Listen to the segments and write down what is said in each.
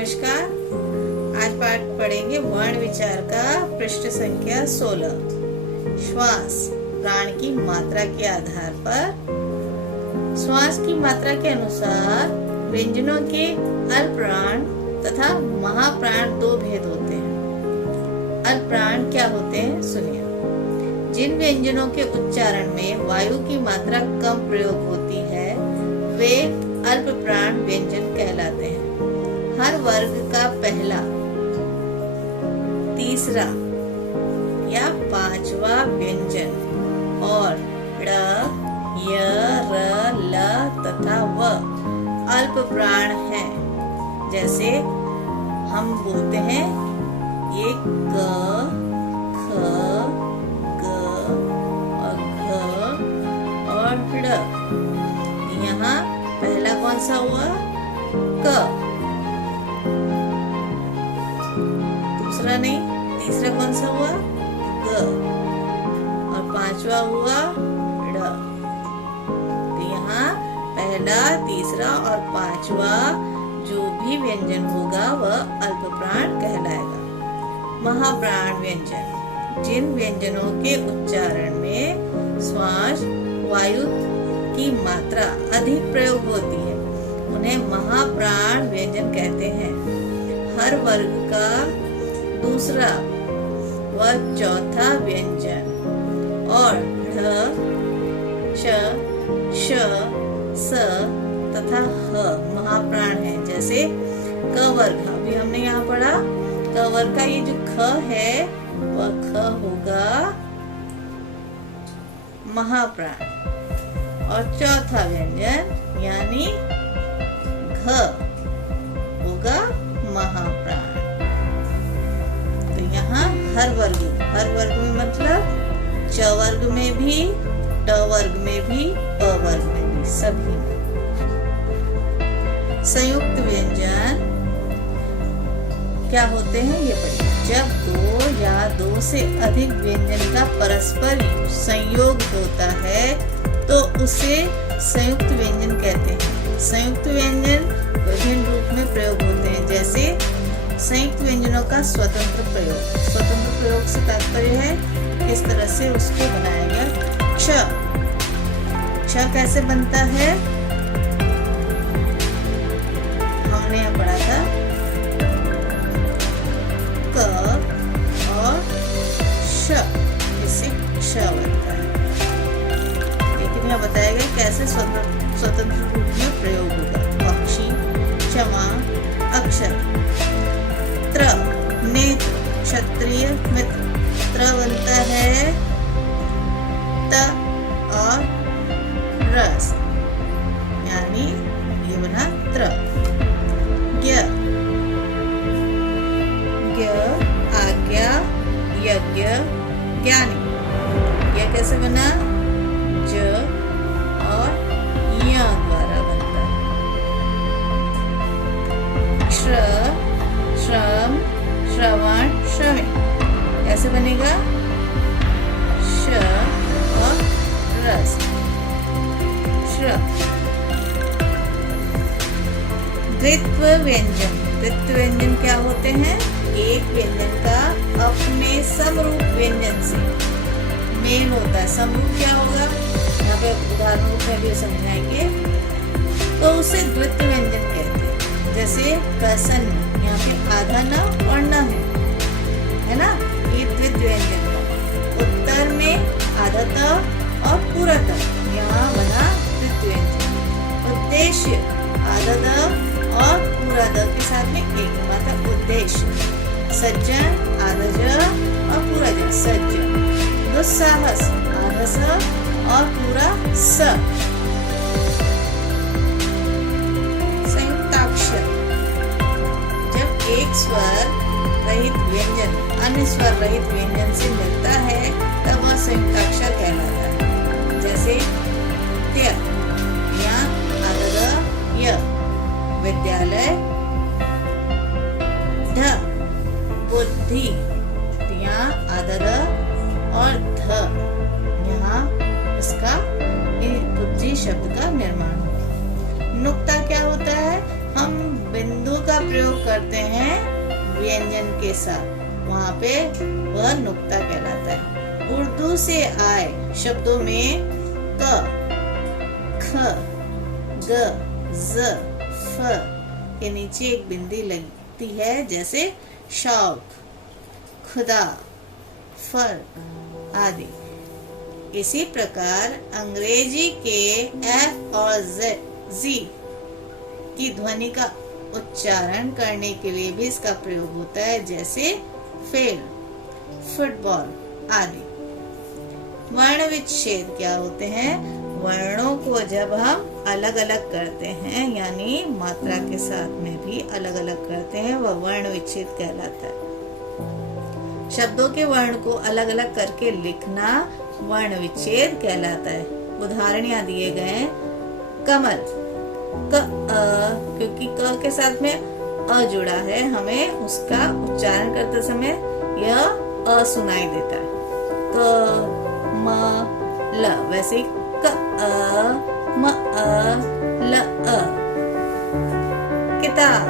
नमस्कार। आज पाठ पढ़ेंगे वर्ण विचार का पृष्ठ संख्या 16। श्वास प्राण की मात्रा के आधार पर श्वास की मात्रा के अनुसार व्यंजनों के अल्पप्राण तथा महाप्राण दो भेद होते हैं। अल्पप्राण क्या होते हैं सुनिए। जिन व्यंजनों के उच्चारण में वायु की मात्रा कम प्रयोग होती है वे अल्पप्राण व्यंजन कहलाते हैं। हर वर्ग का पहला, तीसरा या पांचवा व्यंजन और ड़, य, र, ल तथा व अल्पप्राण है। जैसे हम बोलते हैं ये क, ख, ग और घ और ड़। यहाँ पहला कौन सा हुआ? क। दूसरा नहीं, तीसरा कौन सा हुआ? ग। और पांचवा हुआ ड़। तो यहाँ पहला, तीसरा और पांचवा जो भी व्यंजन होगा वह अल्पप्राण कहलाएगा। महाप्राण व्यंजन जिन व्यंजनों के उच्चारण में श्वास वायु की मात्रा अधिक प्रयोग होती है उन्हें महाप्राण व्यंजन कहते हैं। हर वर्ग का दूसरा व चौथा व्यंजन और ढ, श, श, स तथा ह महाप्राण है। जैसे क वर्ग, अभी हमने यहाँ पढ़ा क वर्ग का ये जो ख है वह ख होगा महाप्राण और चौथा व्यंजन यानी घ होगा महाप्राण। तो यहाँ हर वर्ग में मतलब च वर्ग में भी, ट वर्ग में भी, प वर्ग में भी, सभी में। संयुक्त व्यंजन क्या होते हैं ये पढ़िए। जब दो या दो से अधिक व्यंजन का परस्पर संयोग होता है तो उसे संयुक्त व्यंजन कहते हैं। संयुक्त व्यंजन विभिन्न रूप में प्रयोग होते हैं। जैसे संयुक्त व्यंजनों का स्वतंत्र प्रयोग। स्वतंत्र प्रयोग से तात्पर्य है किस तरह से उसको बनाया गया। क्ष कैसे बनता है हमने यहाँ पढ़ा था। क और श इससे क्ष बनता है। लेकिन यहाँ बताया गया कैसे स्वतंत्र रूप में प्रयोग होगा। पक्षी, क्षमा, अक्षर। त्र नेत्र, क्षत्रिय, मित्र। त्र बनता है त और रस यानी ये बना त्र। ज्ञ, आज्ञा, यज्ञ, ज्ञानी। यह कैसे बना? ज और य द्वारा बनता है। श्रम, श्रवण, श्रमिक कैसे बनेगा? श और रस श्रम। द्वित्व व्यंजन। द्वित्व व्यंजन क्या होते हैं? एक व्यंजन का अपने समरूप व्यंजन से मेल होता है। समरूप क्या होगा यहाँ पे उदाहरण रूप में भी समझाएंगे। तो उसे द्वित्व व्यंजन कहते हैं। जैसे प्रसन्न, यहाँ पे आधा न और न है ना, ये द्वित्व व्यंजन है। उत्तर में आधा त और पूरा त, यहाँ बना द्वित्व व्यंजन। उद्देश्य आधा द और पूरा द के साथ में एक मतलब उद्देश्य। सज्जन आधा ज और पूरा ज सज्जन। दुस्साहस आधा स और पूरा स। संयुक्ताक्षर जब एक स्वर रहित व्यंजन अन्य स्वर रहित व्यंजन से मिलता है तब वह संयुक्ताक्षर कहलाता है। जैसे त्य या आधा य विद्यालय। ध बुद्धि, यहाँ आधा ध और ध, यहाँ इसका बुद्धि शब्द का निर्माण होगा। नुक्ता क्या होता है? हम बिंदु का प्रयोग कर करते हैं व्यंजन के साथ, वहां पे वह नुक्ता कहलाता है। उर्दू से आए शब्दों में क, ख, ग, ज, फ के नीचे एक बिंदी लगती है, जैसे शौक, खुदा, फर्क आदि। इसी प्रकार अंग्रेजी के एफ और जी की ध्वनि का उच्चारण करने के लिए भी इसका प्रयोग होता है, जैसे फेल, फुटबॉल आदि। वर्ण विच्छेद क्या होते हैं? वर्णों को जब हम अलग अलग करते हैं, यानी मात्रा के साथ में भी अलग अलग करते हैं, वह वर्ण विच्छेद कहलाता है। शब्दों के वर्ण को अलग अलग करके लिखना वर्ण विच्छेद कहलाता है। उदाहरण यहाँ दिए गए हैं। कमल, क क्योंकि क के साथ में अ जुड़ा है, हमें उसका उच्चारण करते समय यह अ सुनाई देता है। क म ल, वैसे ही क म ल अ। किताब,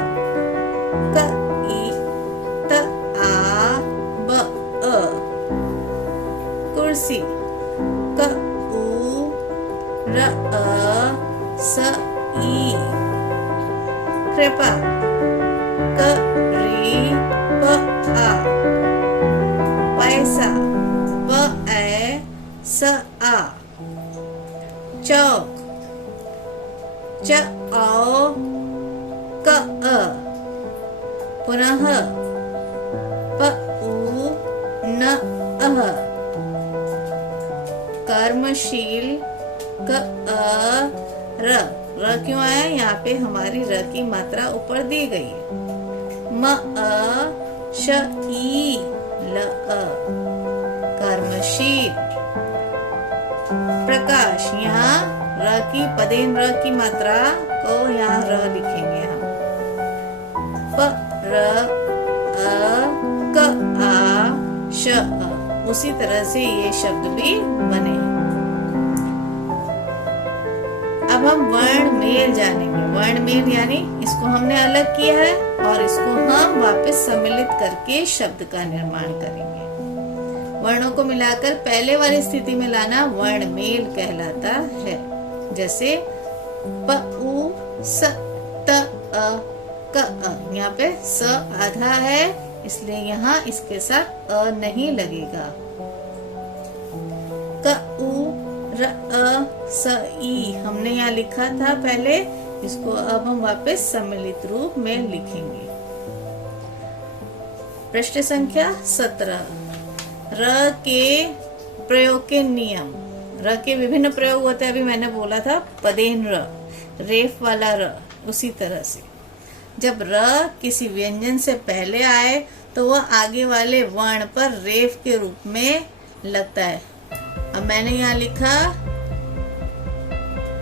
क ई त आ ब अ। कुर्सी, क उ र अ स ई। कृपा, क री प आ। पैसा, प ए स आ। चौक, च औ क अ। पुनः, प उ न अह। कर्मशील, क अ र। र क्यों आया? यहाँ पे हमारी र की मात्रा ऊपर दी गई है। म अ श ई ल अ। कर्मशील। प्रकाश, यहाँ र की पदेन र की मात्रा को यहाँ र लिखेंगे हम। प र अ क आ श अ। उसी तरह से ये शब्द भी बने हैं। अब हम वर्ण मेल जानेंगे। वर्ण मेल यानी इसको हमने अलग किया है और इसको हम वापस सम्मिलित करके शब्द का निर्माण करेंगे। वर्णों को मिलाकर पहले वाली स्थिति में लाना वर्ण मेल कहलाता है। जैसे प उ स त अ क अ। यहाँ पे स आधा है, इसलिए यहाँ इसके साथ अ नहीं लगेगा। क उ र अ स ई हमने यहाँ लिखा था पहले, इसको अब हम वापस सम्मिलित रूप में लिखेंगे। प्रश्न संख्या 17। र के प्रयोग के नियम। र के विभिन्न प्रयोग होते हैं। अभी मैंने बोला था पदेन र, रेफ वाला र। उसी तरह से जब र किसी व्यंजन से पहले आए तो वह आगे वाले वर्ण पर रेफ के रूप में लगता है। अब मैंने यहाँ लिखा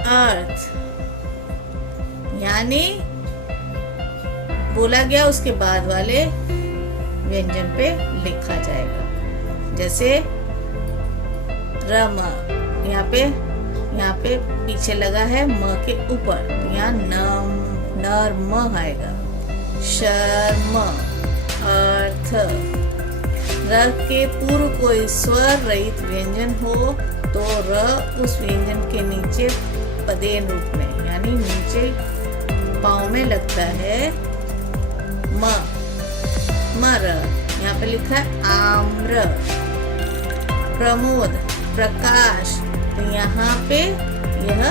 अर्थ, यानी बोला गया उसके बाद वाले व्यंजन पे लिखा जाएगा। जैसे रम, यहाँ पे पीछे लगा है म के ऊपर, तो यहाँ नर्म आएगा। शर्म, अर्थ। र के पूर्व कोई स्वर रहित व्यंजन हो तो र उस व्यंजन के नीचे पदेन रूप में, यानी नीचे पाँव में लगता है म। मर, यहाँ पे लिखा है आम्र। प्रमोद, प्रकाश, तो यहाँ पे यह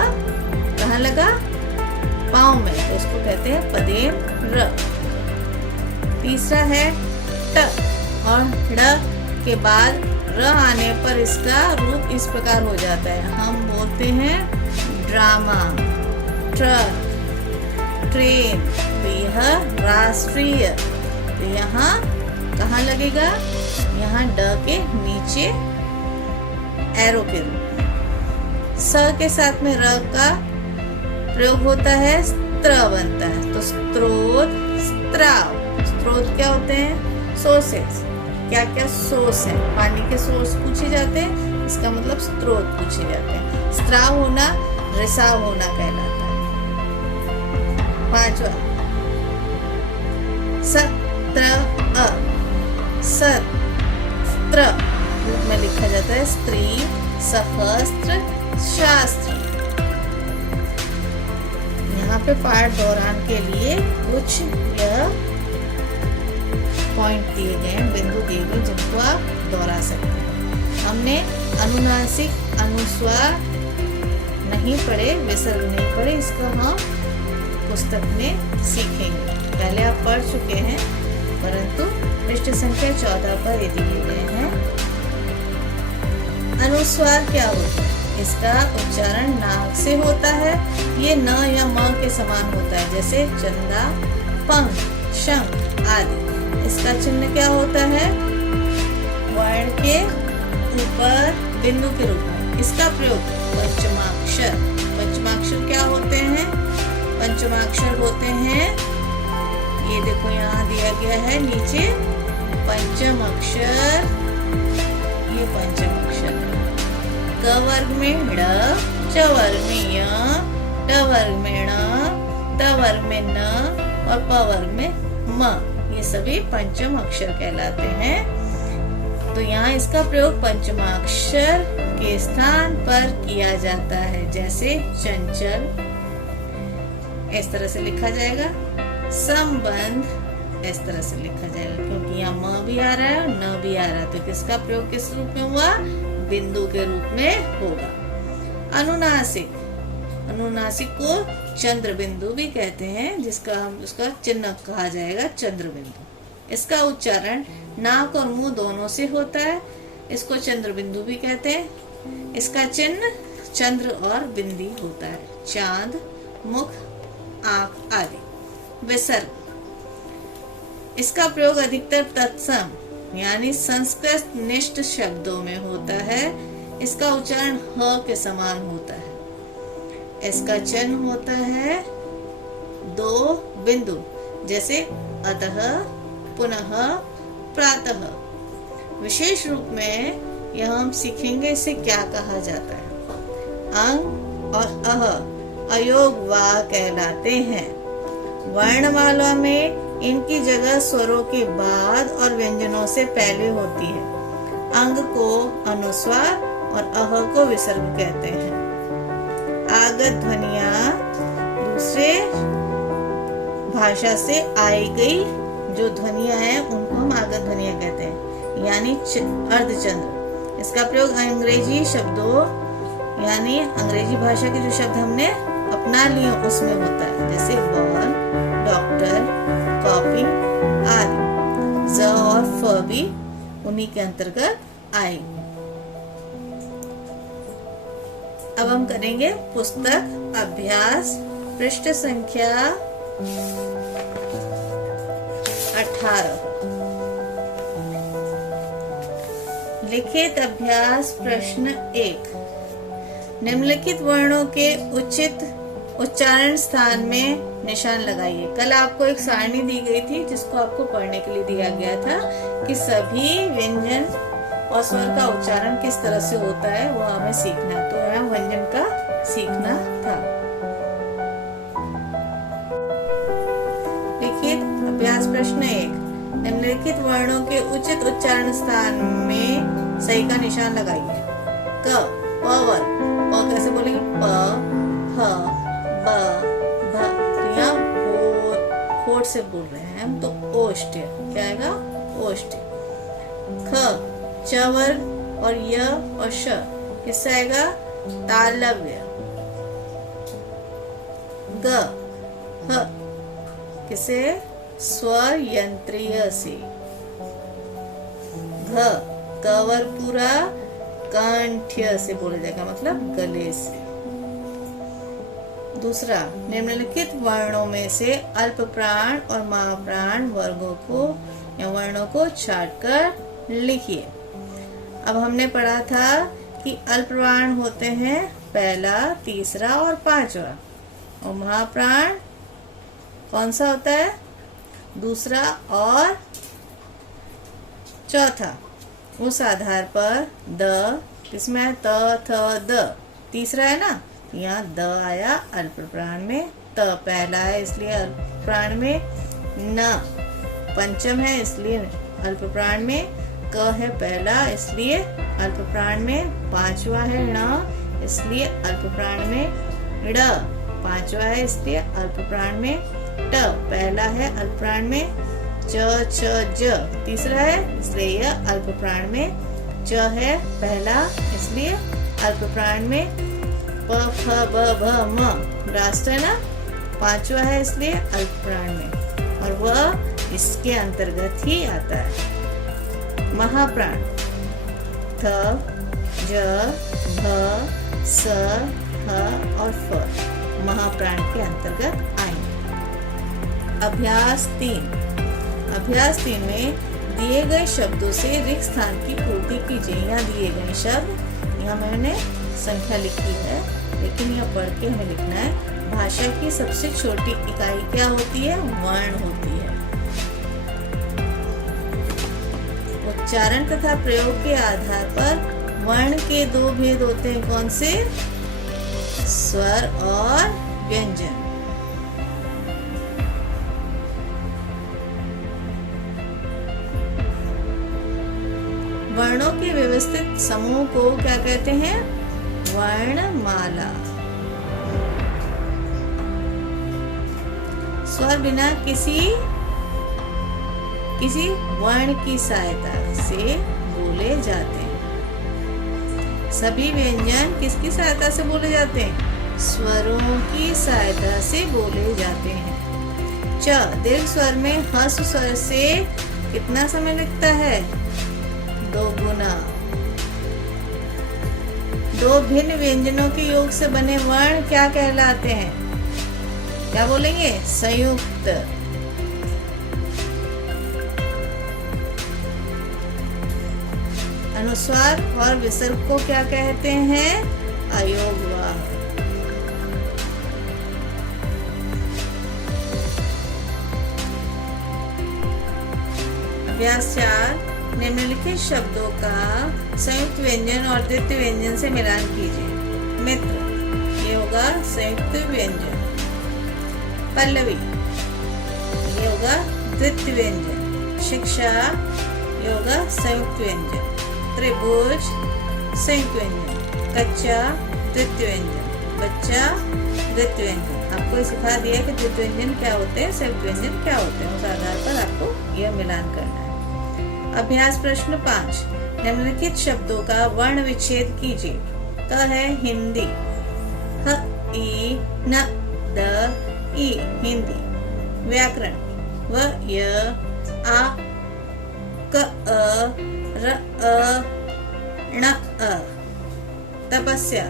कहाँ लगा? पाँव में, तो उसको कहते हैं पदेन र। तीसरा है ट और ड़ के बाद र आने पर इसका रूप इस प्रकार हो जाता है। हम बोलते हैं ड्रामा, ट्रक, ट्रेन, तो यह राष्ट्रीय। तो यहाँ कहाँ लगेगा? यहाँ ड के नीचे एरो के रूप में। स के साथ में र का प्रयोग होता है, स्त्र बनता है। तो स्त्रोत, स्त्राव। स्त्रोत क्या होते हैं? सोर्सेस। क्या क्या सोर्स है? पानी के सोर्स पूछे जाते हैं, इसका मतलब स्त्रोत पूछे जाते हैं। स्त्राव होना रिसाव होना कहलाता है। 5वां सत्र सत्र रूप में लिखा जाता है। स्त्री, सहस्त्र, शास्त्र। यहाँ पे पाठ दोहरान के लिए कुछ यह पॉइंट दिए गए हैं, बिंदु दिए गए जिनको आप दोहरा सकते हैं। हमने अनुनासिक, अनुस्वार नहीं पढ़े, विसर्ग नहीं पढ़े, इसको हम पुस्तक में सीखेंगे। पहले आप पढ़ चुके हैं, परंतु पृष्ठ संख्या 14 पर ये दिए गए हैं। अनुस्वार क्या होता है? इसका उच्चारण नाक से होता है। ये न या म के समान होता है, जैसे चंदा, पंख, शंख आदि। इसका चिन्ह क्या होता है? वर्ण के ऊपर बिंदु के रूप में। इसका प्रयोग पंचमाक्षर। पंचमाक्षर क्या होते हैं? पंचमाक्षर होते हैं, ये देखो यहाँ दिया गया है नीचे, पंचम अक्षर, ये पंचम अक्षर है। क वर्ग में ड़, च वर्ग में य, ट वर्ग में ण, त वर्ग में न और प वर्ग में म। ये सभी पंचम अक्षर कहलाते हैं। तो यहाँ इसका प्रयोग पंचमाक्षर के स्थान पर किया जाता है, जैसे चंचल, इस तरह से लिखा जाएगा। संबंध, इस तरह से लिखा जाएगा, क्योंकि यहाँ म भी आ रहा है और न भी आ रहा है, तो किसका प्रयोग किस रूप में हुआ? बिंदु के रूप में होगा। अनुनासिक, अनुनासिक को चंद्र बिंदु भी कहते हैं, जिसका हम उसका चिन्ह कहा जाएगा चंद्र बिंदु। इसका उच्चारण नाक और मुंह दोनों से होता है, इसको चंद्र बिंदु भी कहते हैं। इसका चिन्ह चंद्र और बिंदी होता है, चांद, मुख, आंख आदि। विसर्ग, इसका प्रयोग अधिकतर तत्सम यानी संस्कृत निष्ठ शब्दों में होता है। इसका उच्चारण ह के समान होता है। इसका चिन्ह होता है दो बिंदु, जैसे अतः, पुनः, प्रातः। विशेष रूप में यह हम सीखेंगे इसे क्या कहा जाता है। अंग और अह अयोग वा कहलाते हैं। वर्णमाला में इनकी जगह स्वरों के बाद और व्यंजनों से पहले होती है। अंग को अनुस्वार और अह को विसर्ग कहते हैं। आगत ध्वनियां दूसरे भाषा से आई गई जो ध्वनियां हैं उनको हम आगत ध्वनियां कहते हैं, यानी अर्धचंद्र। इसका प्रयोग अंग्रेजी शब्दों यानी अंग्रेजी भाषा के जो शब्द हमने अपना लिए उसमें होता है, जैसे बॉल, डॉक्टर, कॉपी आदि। ज और फ भी उन्हीं के अंतर्गत आएंगे। अब हम करेंगे पुस्तक अभ्यास, पृष्ठ संख्या 18। लिखित अभ्यास प्रश्न 1। निम्नलिखित वर्णों के उचित उच्चारण स्थान में निशान लगाइए। कल आपको एक सारणी दी गई थी जिसको आपको पढ़ने के लिए दिया गया था कि सभी व्यंजन और स्वर का उच्चारण किस तरह से होता है, वो हमें सीखना। तो यहाँ व्यंजन का सीखना था। लिखित अभ्यास प्रश्न 1। निम्नलिखित वर्णों के उचित उच्चारण स्थान में सही का निशान लगाइए। क, प वर्ग, प कैसे बोलेंगे? प, ह, ब, भ। तो यहाँ होठ से बोल रहे हैं हम, तो ओष्ठ्य क्या आएगा? ओष्ठ्य। ख, च वर्ग और य और श किससे आएगा? तालव्य। ग, ह किसे? स्वर यंत्रीय से। घ, क वर्ग पूरा कंठ्य से बोला जाएगा, मतलब गले से। दूसरा, निम्नलिखित वर्णों में से अल्प प्राण और महाप्राण वर्गों को या वर्णों को छांटकर लिखिए। अब हमने पढ़ा था कि अल्प प्राण होते हैं पहला, तीसरा और पांचवा, और महाप्राण कौन सा होता है? दूसरा और चौथा। उस आधार पर द किसमें है? त, थ, द तीसरा है ना, यहाँ द आया अल्प प्राण में, त पहला है इसलिए अल्प प्राण में, न पंचम है इसलिए अल्प प्राण में, क है पहला इसलिए अल्प प्राण में, पांचवा है ण इसलिए अल्प प्राण में, ड़ पांचवा है इसलिए अल्प प्राण में, ट पहला है अल्प प्राण में, च छ ज तीसरा है इसलिए यह अल्प प्राण में, च है पहला इसलिए अल्प प्राण में, प फ ब भ म राष्ट्र है ना, पांचवा है इसलिए अल्प प्राण में और वह इसके अंतर्गत ही आता है। महाप्राण थ ज भ स ह और फ महाप्राण के अंतर्गत आएंगे। अभ्यास 3 में दिए गए शब्दों से रिक्त स्थान की पूर्ति कीजिए। यहाँ दिए गए शब्द, यहाँ मैंने संख्या लिखी है लेकिन यह पढ़ के हमें लिखना है। भाषा की सबसे छोटी इकाई क्या होती है? वर्ण होती है। उच्चारण तथा प्रयोग के आधार पर वर्ण के 2 भेद होते हैं। कौन से? स्वर और व्यंजन। वर्णों के व्यवस्थित समूह को क्या कहते हैं? वर्णमाला। स्वर बिना किसी वर्ण की सहायता से बोले जाते हैं। सभी व्यंजन किसकी सहायता से बोले जाते हैं? स्वरों की सहायता से बोले जाते हैं। च दीर्घ स्वर में ह्रस्व स्वर से कितना समय लगता है? 2 गुना। 2 भिन्न व्यंजनों के योग से बने वर्ण क्या कहलाते हैं? क्या बोलेंगे? संयुक्त। अनुस्वार और विसर्ग को क्या कहते हैं? अयोगवाह। अभ्यास 4 निम्नलिखित शब्दों का संयुक्त व्यंजन और द्वितीय व्यंजन से मिलान कीजिए। मित्र, ये होगा संयुक्त व्यंजन। पल्लवी, ये होगा द्वितीय व्यंजन। शिक्षा, ये होगा संयुक्त व्यंजन। त्रिभुज, संयुक्त व्यंजन। कच्चा, द्वितीय व्यंजन। बच्चा, द्वितीय व्यंजन। आपको सिखा दिया कि द्वितीय व्यंजन क्या होते हैं, संयुक्त व्यंजन क्या होते हैं। उस आधार पर आपको यह मिलान करना है। अभ्यास प्रश्न 5 निम्नलिखित शब्दों का वर्ण विच्छेद कीजिए। क है हिंदी, ह ई न द ई हिंदी। व्याकरण व य आ क अ र अ ण अ। तपस्या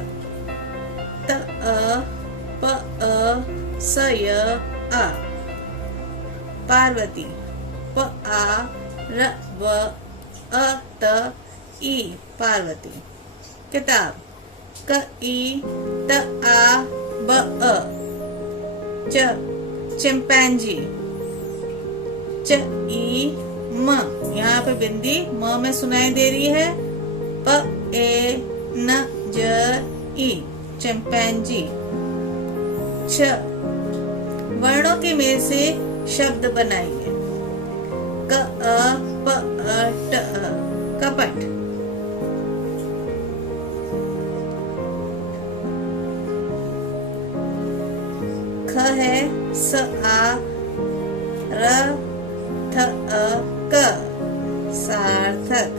त अ प अ स य आ। पार्वती प आ र व अ त ई पार्वती। किताब क ई त आ ब अ। चिंपैंजी च ई म। यहाँ पे बिंदी म में सुनाई दे रही है। प ए न ज ई चिंपैंजी। छ वर्णों के मेल से शब्द बनाइए। क अ प अ ट अ। कपट। ख है स आ र थ अ क सार्थक।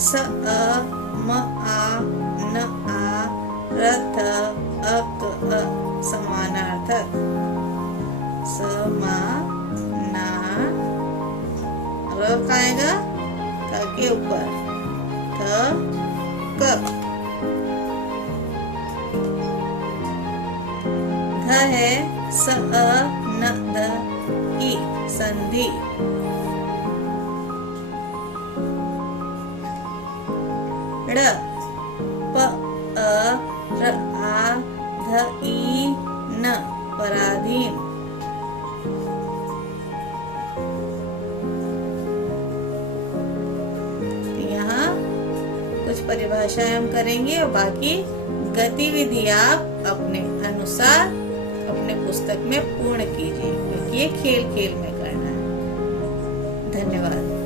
स अ म आ न आ र थ अ क अ समानार्थक। समाना र का आएगा क के ऊपर। थ क। ध है स अ न द ई संधि। ड़ प अ र आ ध ई न पराधीन। यहाँ कुछ परिभाषाएं हम करेंगे और बाकी गतिविधि आप अपने अनुसार अपने पुस्तक पुस्तक में पूर्ण कीजिए, क्योंकि ये खेल खेल में करना है। धन्यवाद।